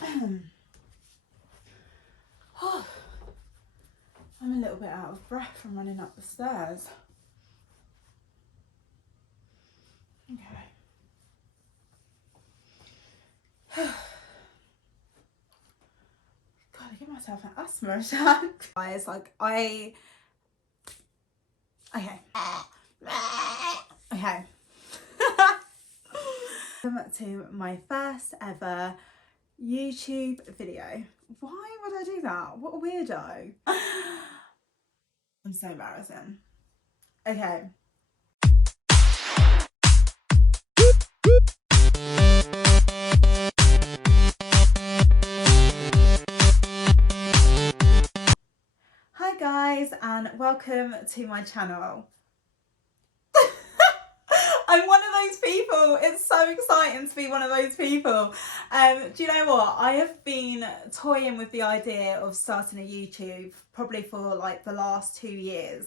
Oh, I'm a little bit out of breath from running up the stairs. Okay. God, I give myself an asthma attack. Guys, like okay. Okay. Welcome to my first ever YouTube video. Why would I do that? What a weirdo. I'm so embarrassing. Okay. Hi guys, and welcome to my channel. I'm one of those people. It's so exciting to be one of those people. Do you know what? I have been toying with the idea of starting a YouTube probably for like the last 2 years.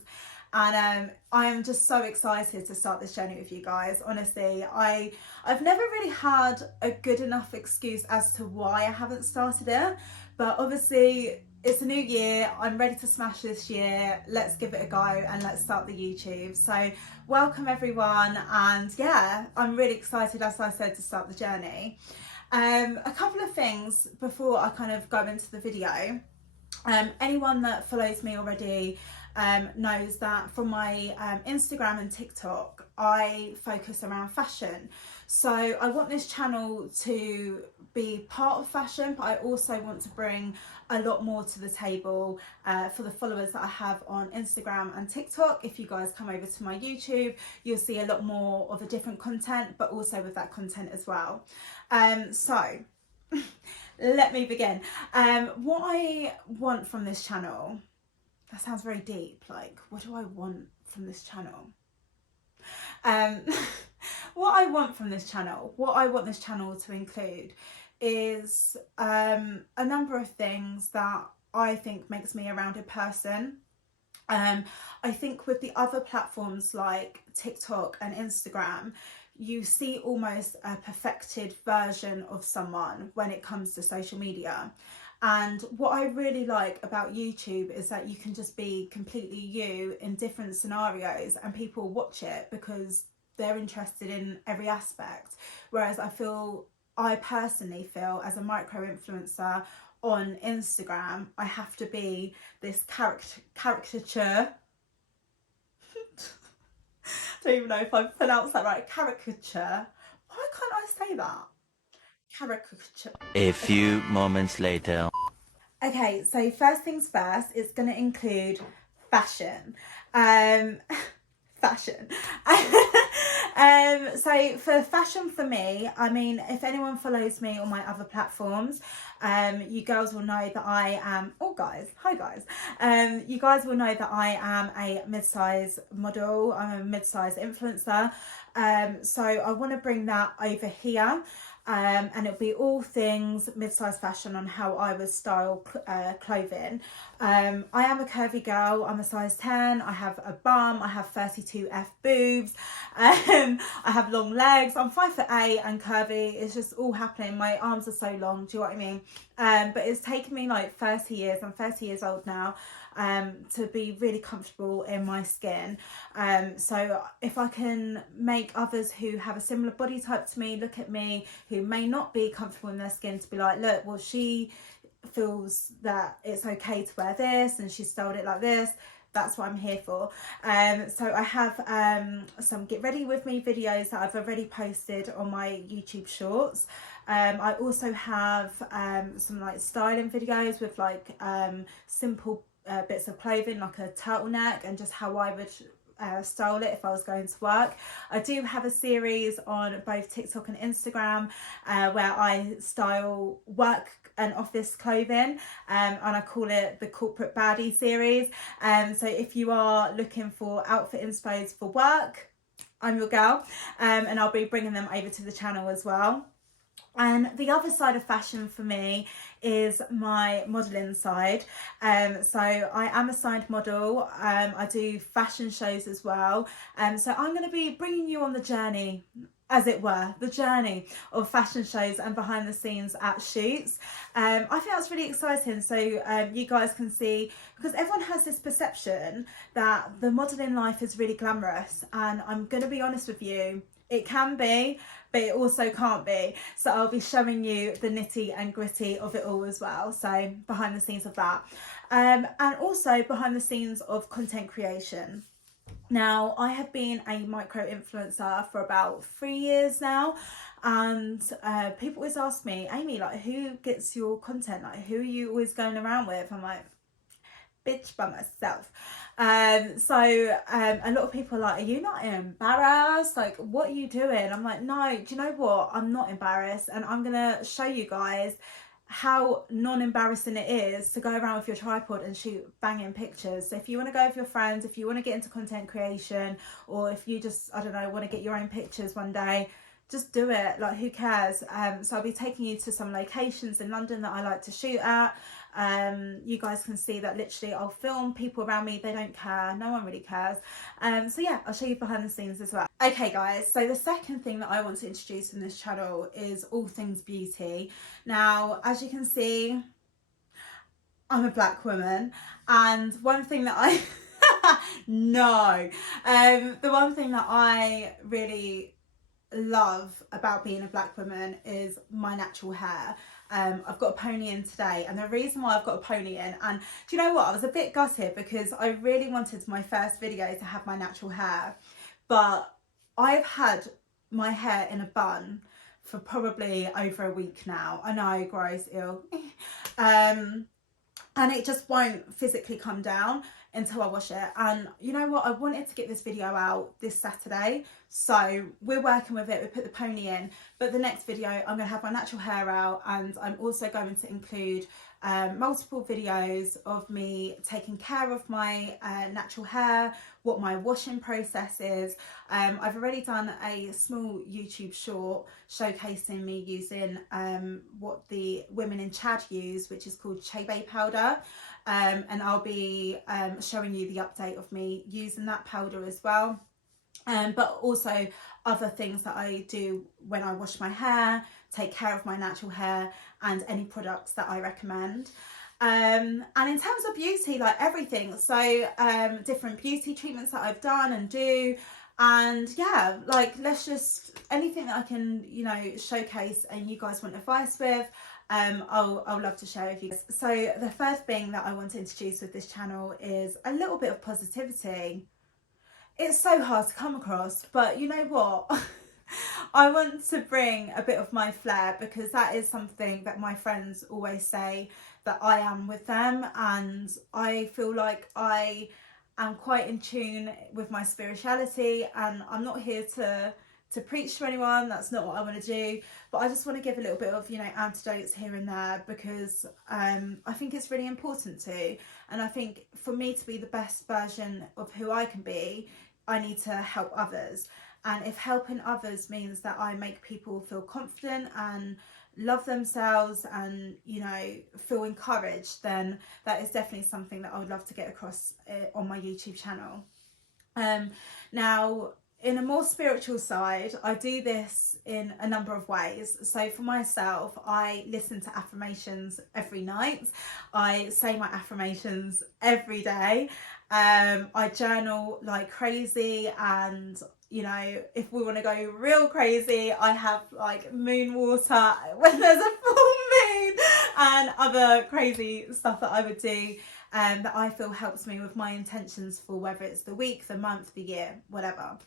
And I am just so excited to start this journey with you guys. Honestly, I've never really had a good enough excuse as to why I haven't started it. But obviously, it's a new year. I'm ready to smash this year. Let's give it a go and let's start the YouTube. So welcome everyone, and yeah, I'm really excited, as I said, to start the journey. A couple of things before I kind of go into the video. Anyone that follows me already knows that from my Instagram and TikTok, I focus around fashion. So I want this channel to be part of fashion, but I also want to bring a lot more to the table for the followers that I have on Instagram and TikTok. If you guys come over to my YouTube, you'll see a lot more of a different content, but also with that content as well. So let me begin. What I want from this channel, that sounds very deep. Like, what do I want from this channel? What I want from this channel, what I want this channel to include is a number of things that I think makes me a rounded person. I think with the other platforms like TikTok and Instagram, you see almost a perfected version of someone when it comes to social media. And what I really like about YouTube is that you can just be completely you in different scenarios and people watch it because they're interested in every aspect. Whereas I personally feel as a micro influencer on Instagram, I have to be this caricature. I don't even know if I pronounced that right. Caricature. Why can't I say that? Caricature. A few moments later. Okay, so first things first, it's going to include fashion. Fashion. So for fashion for me, I mean, if anyone follows me on my other platforms, you girls will know that I am, hi guys, you guys will know that I am a mid-size model, I'm a mid-size influencer, so I want to bring that over here. And it'll be all things mid-size fashion on how I would style clothing. I am a curvy girl. I'm a size 10. I have a bum. I have 32F boobs. I have long legs. I'm 5'8" and curvy. It's just all happening. My arms are so long. Do you know what I mean? But it's taken me like 30 years. I'm 30 years old now. To be really comfortable in my skin. So if I can make others who have a similar body type to me look at me, who may not be comfortable in their skin, to be like, look, well, she feels that it's okay to wear this and she styled it like this. That's what I'm here for. So I have some get ready with me videos that I've already posted on my YouTube shorts. I also have some like styling videos with like simple bits of clothing, like a turtleneck, and just how I would style it if I was going to work. I do have a series on both TikTok and Instagram where I style work and office clothing, and I call it the Corporate Baddie series. So if you are looking for outfit inspos for work, I'm your girl, and I'll be bringing them over to the channel as well. And the other side of fashion for me is my modelling side. So I am a signed model. I do fashion shows as well. So I'm going to be bringing you on the journey as it were, the journey of fashion shows and behind the scenes at shoots. I think that's really exciting. So you guys can see, because everyone has this perception that the modelling life is really glamorous, and I'm going to be honest with you, it can be, but it also can't be. So I'll be showing you the nitty and gritty of it all as well. So behind the scenes of that, and also behind the scenes of content creation. Now, I have been a micro influencer for about 3 years now, and people always ask me, Amy, like, who gets your content? Like, who are you always going around with? I'm like, bitch, by myself. A lot of people are like, are you not embarrassed? Like, what are you doing? I'm like, no, do you know what? I'm not embarrassed, and I'm gonna show you guys how non-embarrassing it is to go around with your tripod and shoot banging pictures. So if you want to go with your friends, if you want to get into content creation, or if you just, I don't know, want to get your own pictures one day, just do it. Like, who cares? So I'll be taking you to some locations in London that I like to shoot at. You guys can see that literally I'll film people around me, they don't care, no one really cares. So yeah, I'll show you behind the scenes as well. Okay guys, so the second thing that I want to introduce in this channel is all things beauty. Now, as you can see, I'm a black woman, and one thing that I the one thing that I really love about being a black woman is my natural hair. I've got a pony in today, and the reason why I've got a pony in, and do you know what, I was a bit gutted because I really wanted my first video to have my natural hair, but I've had my hair in a bun for probably over a week now. I know, gross, ill. And it just won't physically come down until I wash it. And you know what, I wanted to get this video out this Saturday, so we're working with it. We put the pony in, but the next video I'm going to have my natural hair out, and I'm also going to include multiple videos of me taking care of my natural hair, what my washing process is. I've already done a small YouTube short showcasing me using what the women in Chad use, which is called Chebe powder, and I'll be showing you the update of me using that powder as well. But also other things that I do when I wash my hair, take care of my natural hair, and any products that I recommend. And in terms of beauty, like everything, so different beauty treatments that I've done and do, and yeah, like, let's just, anything that I can, you know, showcase and you guys want advice with, I'll love to share with you. So the first thing that I want to introduce with this channel is a little bit of positivity. It's so hard to come across, but you know what? I want to bring a bit of my flair, because that is something that my friends always say that I am with them, and I feel like I am quite in tune with my spirituality, and I'm not here to preach to anyone. That's not what I want to do, but I just want to give a little bit of, you know, antidotes here and there, because I think it's really important to, and I think for me to be the best version of who I can be, I need to help others. And if helping others means that I make people feel confident and love themselves and, you know, feel encouraged, then that is definitely something that I would love to get across on my YouTube channel. Now, in a more spiritual side, I do this in a number of ways. So for myself, I listen to affirmations every night. I say my affirmations every day. I journal like crazy, and you know, if we want to go real crazy, I have like moon water when there's a full moon, and other crazy stuff that I would do that I feel helps me with my intentions for whether it's the week, the month, the year, whatever.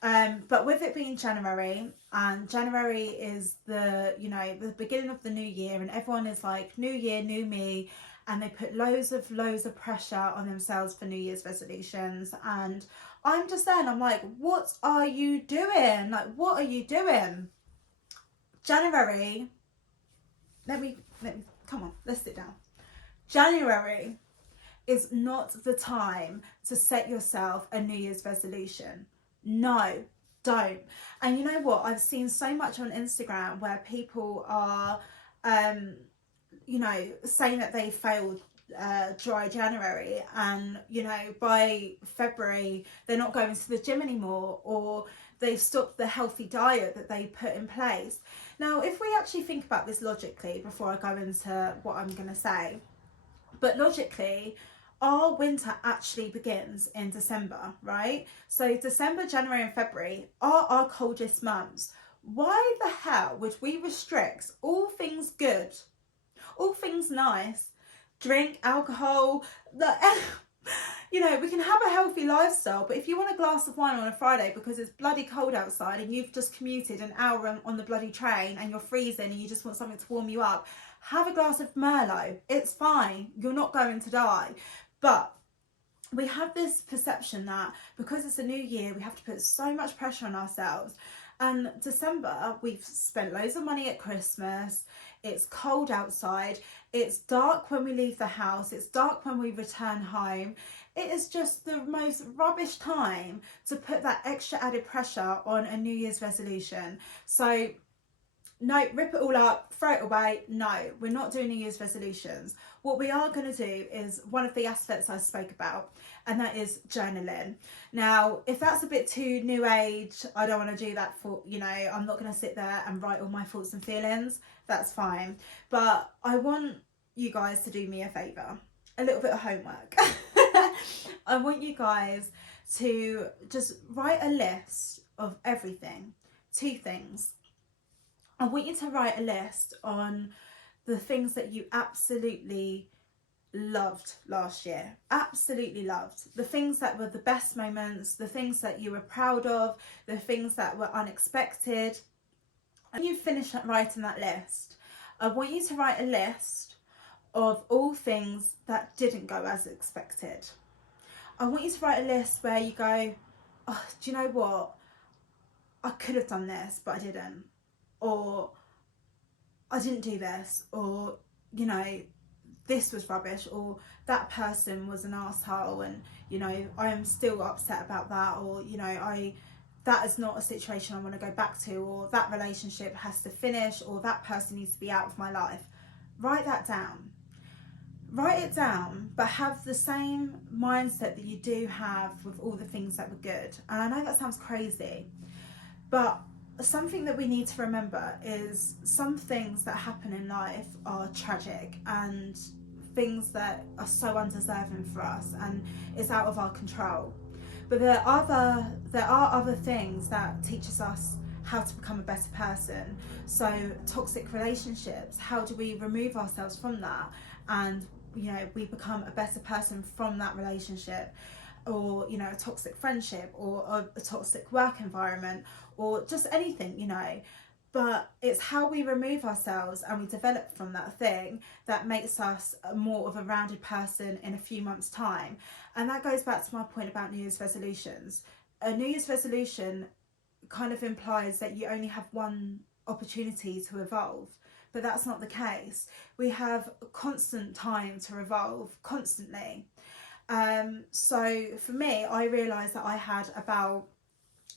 But with it being January, and January is the, you know, the beginning of the new year, and everyone is like, new year, new me, and they put loads of pressure on themselves for New Year's resolutions. And I'm just there and I'm like, what are you doing? Like, what are you doing? January, let me come on, let's sit down. January is not the time to set yourself a New Year's resolution. No, don't. And you know what? I've seen so much on Instagram where people are, you know, saying that they failed dry January, and you know, by February they're not going to the gym anymore, or They've stopped the healthy diet that they put in place. Now, if we actually think about this logically, before I go into what I'm going to say, but logically, our winter actually begins in December, right? So December, January and February are our coldest months. Why the hell would we restrict all things good, all things nice, drink, alcohol, you know, we can have a healthy lifestyle, but if you want a glass of wine on a Friday because it's bloody cold outside and you've just commuted an hour on the bloody train and you're freezing and you just want something to warm you up, have a glass of Merlot. It's fine. You're not going to die. But we have this perception that because it's a new year, we have to put so much pressure on ourselves. And December, we've spent loads of money at Christmas. It's cold outside. It's dark when we leave the house. It's dark when we return home. It is just the most rubbish time to put that extra added pressure on a New Year's resolution. So no, rip it all up, throw it away. No, we're not doing New Year's resolutions. What we are going to do is one of the aspects I spoke about, and that is journaling. Now, if that's a bit too new age, I don't want to do that for, you know, I'm not going to sit there and write all my thoughts and feelings. That's fine. But I want you guys to do me a favour, a little bit of homework. I want you guys to just write a list of everything. 2 things. I want you to write a list on the things that you absolutely loved last year. Absolutely loved. The things that were the best moments, the things that you were proud of, the things that were unexpected. And you finish writing that list, I want you to write a list of all things that didn't go as expected. I want you to write a list where you go, oh, do you know what? I could have done this, but I didn't. Or I didn't do this, or, you know, this was rubbish, or that person was an asshole, and, you know, I am still upset about that, or, you know, that is not a situation I want to go back to, or that relationship has to finish, or that person needs to be out of my life. Write that down. Write it down, but have the same mindset that you do have with all the things that were good. And I know that sounds crazy, but something that we need to remember is some things that happen in life are tragic and things that are so undeserving for us, and it's out of our control. But there are other things that teaches us how to become a better person. So toxic relationships, how do we remove ourselves from that, and, you know, we become a better person from that relationship? Or, you know, a toxic friendship, or a toxic work environment, or just anything, you know. But it's how we remove ourselves and we develop from that thing that makes us more of a rounded person in a few months' time. And that goes back to my point about New Year's resolutions. A New Year's resolution kind of implies that you only have one opportunity to evolve, but that's not the case. We have constant time to evolve, constantly. So for me, I realised that I had about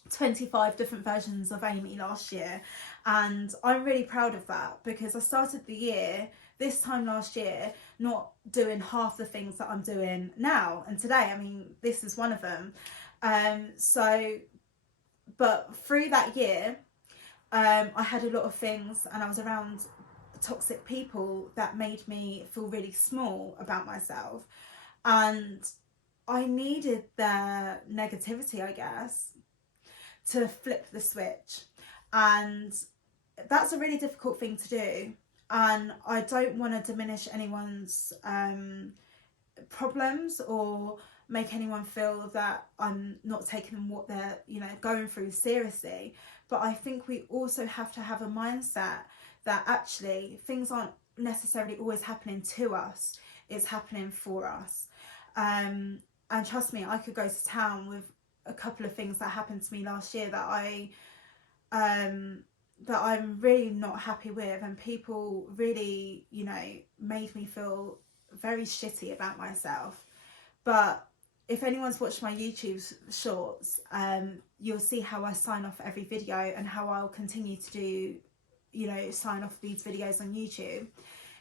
25 different versions of Amy last year, and I'm really proud of that, because I started the year this time last year not doing half the things that I'm doing now and today. I mean, this is one of them. But through that year, I had a lot of things, and I was around toxic people that made me feel really small about myself. And I needed their negativity, I guess, to flip the switch. And that's a really difficult thing to do. And I don't want to diminish anyone's problems or make anyone feel that I'm not taking what they're, you know, going through seriously. But I think we also have to have a mindset that actually things aren't necessarily always happening to us. It's happening for us. And trust me, I could go to town with a couple of things that happened to me last year that I'm really not happy with, and people really, you know, made me feel very shitty about myself. But if anyone's watched my YouTube shorts, you'll see how I sign off every video, and how I'll continue to do, you know, sign off these videos on YouTube,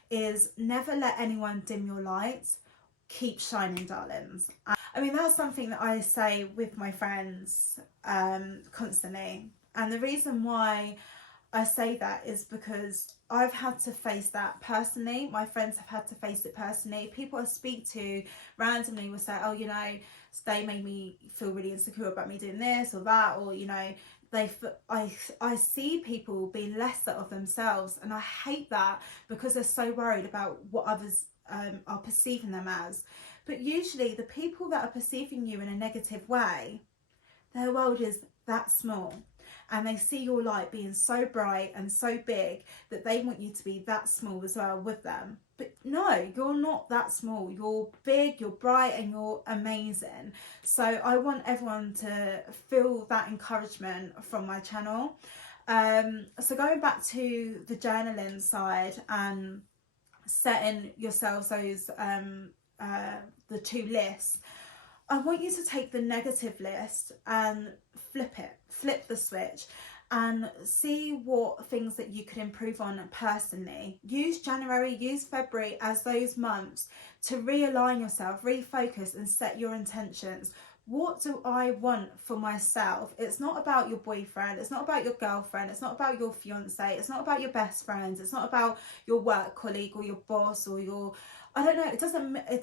is never let anyone dim your light. Keep shining, darlings. I mean, that's something that I say with my friends constantly. And the reason why I say that is because I've had to face that personally. My friends have had to face it personally. People I speak to randomly will say, oh, you know, they made me feel really insecure about me doing this or that, or, you know, I see people being lesser of themselves, and I hate that because they're so worried about what others are perceiving them as. But usually the people that are perceiving you in a negative way, their world is that small, and they see your light being so bright and so big that they want you to be that small as well with them. But no, you're not that small. You're big, you're bright, and you're amazing. So I want everyone to feel that encouragement from my channel. So going back to the journaling side and setting yourselves those the two lists, I want you to take the negative list and flip the switch, and see what things that you could improve on personally. Use January, use February as those months to realign yourself, refocus, and set your intentions. What do I want for myself? It's not about your boyfriend, it's not about your girlfriend, it's not about your fiance, it's not about your best friends, it's not about your work colleague or your boss or your, I don't know, it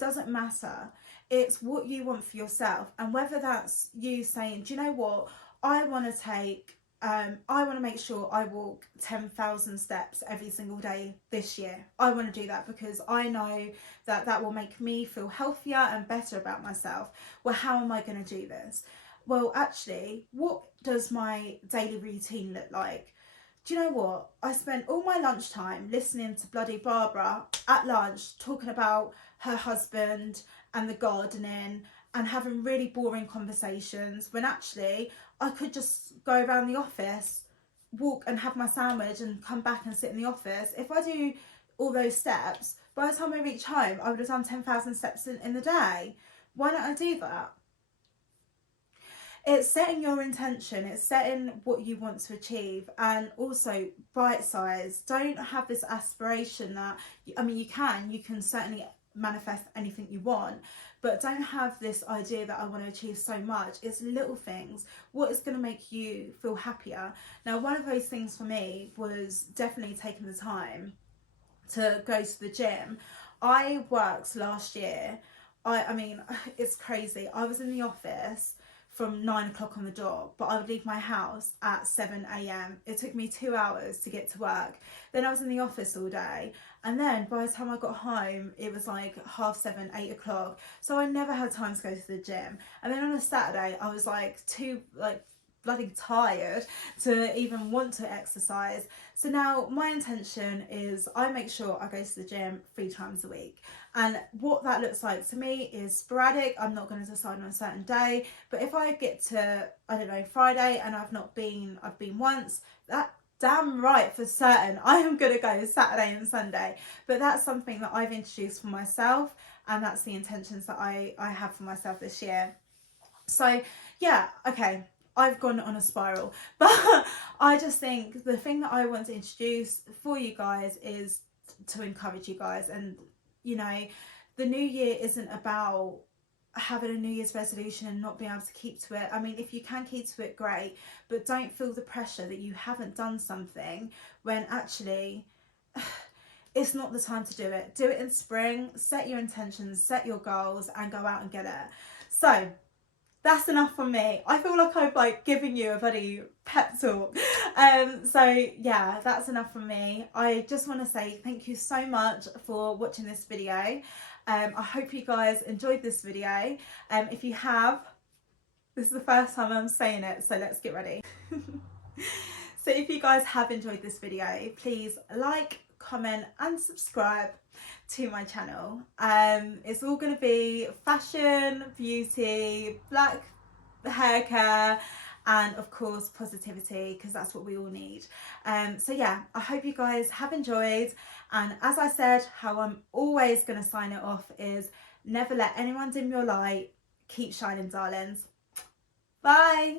doesn't matter. It's what you want for yourself. And whether that's you saying, do you know what, I want to make sure I walk 10,000 steps every single day this year. I want to do that because I know that that will make me feel healthier and better about myself. Well, how am I going to do this? Well, actually, what does my daily routine look like? Do you know what? I spent all my lunchtime listening to bloody Barbara at lunch talking about her husband and the gardening and having really boring conversations, when actually I could just go around the office, walk and have my sandwich and come back and sit in the office. If I do all those steps, by the time I reach home, I would have done 10,000 steps in the day. Why don't I do that? It's setting your intention, it's setting what you want to achieve, and also bite size. Don't have this aspiration that, I mean, you can certainly manifest anything you want, but don't have this idea that I want to achieve so much. It's little things. What is going to make you feel happier? Now, one of those things for me was definitely taking the time to go to the gym. I worked last year. I mean, it's crazy. I was in the office from 9 o'clock on the dot, but I would leave my house at 7 a.m. It took me 2 hours to get to work. Then I was in the office all day, and then by the time I got home, it was like 7:30, 8 o'clock. So I never had time to go to the gym. And then on a Saturday, I was too bloody tired to even want to exercise. So now my intention is I make sure I go to the gym 3 times a week. And what that looks like to me is sporadic. I'm not going to decide on a certain day, but if I get to, I don't know, Friday and I've been once, that damn right for certain I am going to go Saturday and Sunday. But that's something that I've introduced for myself, and that's the intentions that I have for myself this year. So yeah, okay, I've gone on a spiral, but I just think the thing that I want to introduce for you guys is to encourage you guys. And you know, the new year isn't about having a New Year's resolution and not being able to keep to it. I mean, if you can keep to it, great, but don't feel the pressure that you haven't done something when actually it's not the time to do it. Do it in spring, set your intentions, set your goals, and go out and get it. So that's enough from me. I feel like I've giving you a bloody pep talk. So yeah, that's enough from me. I just want to say thank you so much for watching this video. I hope you guys enjoyed this video. If you have, this is the first time I'm saying it, so let's get ready. So if you guys have enjoyed this video, please like, comment and subscribe to my channel. It's all going to be fashion, beauty, black hair care, and of course positivity, because that's what we all need. So yeah, I hope you guys have enjoyed, and as I said, how I'm always going to sign it off is never let anyone dim your light. Keep shining, darlings. Bye.